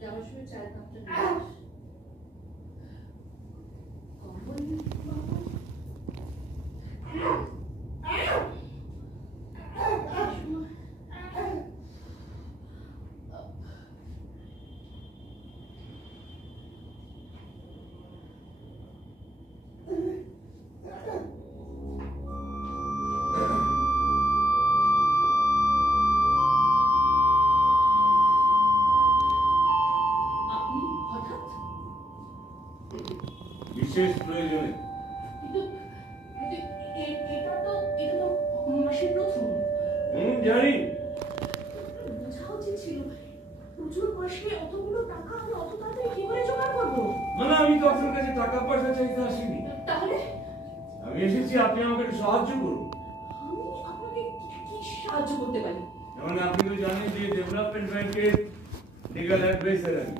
যাওয়ার সময় চায়ের কাপটা নিয়ে আসিস। কমল বাবু বিশেষ প্রয়োজনে এটা তো মাসের প্রথম। জানি বোঝা উচিত ছিল, প্রচুর মাসে অতগুলো টাকা আমি অত তাড়াতাড়ি কি করে জোগাড় করবো? মানে আমি তো আপনার কাছে টাকা পয়সা চাইতে আসিনি। তাহলে আমি এসেছি আপনি আমাকে একটু সাহায্য করুন। আমি আপনাকে কি সাহায্য করতে পারি? যেমন আপনি তো জানেন যে ডেভেলপমেন্ট ব্যাংকের লিগ্যাল অ্যাডভাইজার আমি,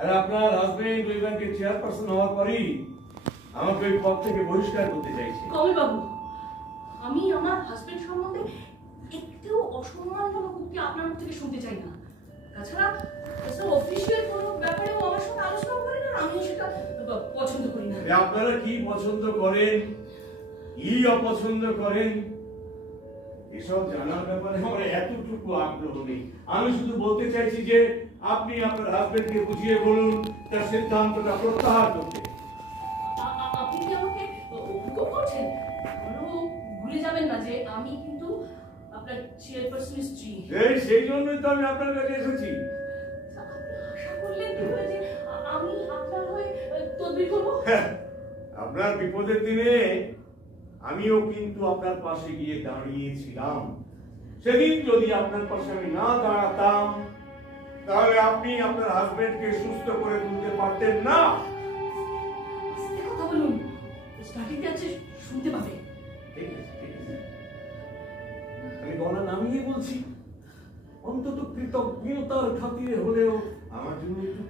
আর আপনার হাজবেন্ড ওই ব্যাংকের চেয়ারপারসন হওয়ার পরই আমাকে ওই পদ থেকে বহিষ্কার করতে চাইছে। কমল বাবু, আমি আমার হাজবেন্ড সম্বন্ধে একটু অসম্মানজনক উক্তি আপনার মুখ থেকে শুনতে চাই না। তাছাড়া অফিসিয়াল কোনো ব্যাপারেও আমার সঙ্গে আলোচনা করেন না, আমি সেটা পছন্দ করি না। আপনারা কি পছন্দ করেন, কি অপছন্দ করেন, এসব জানার ব্যাপারে আমার এতটুকু আগ্রহ নেই। আমি শুধু বলতে চাইছি যে আপনি আপনার হাজবেন্ডকে বুঝিয়ে বলুন তার সিদ্ধান্তটা প্রত্যাহার করতে। আপনি কি আমাকে হুকুম করছেন? ভুলে যাবেন না যে আমি কিন্তু আপনার চেয়ারপারসনের স্ত্রী। সেই জন্যই তো আমি আপনার কাছে এসেছি। আপনি আশা করলেন কি করে যে আমি আপনার হয়ে তদবির করবো? আপনার বিপদের দিনে আমিও কিন্তু আপনার পাশে গিয়ে দাঁড়িয়েছিলাম। সেদিন যদি আপনার পাশে আমি না দাঁড়াতাম তাহলে আপনি আপনার হাজবেন্ডকে সুস্থ করে তুলতে পারতেন না। কথা বলুন, স্টার্টিংটা আছে, শুনতে পাবে। ঠিক আছে, ঠিক আছে, আমি গলা নামিয়ে বলছি, অন্তত কৃতজ্ঞতার খাতিরে হলেও আমার জন্য একটু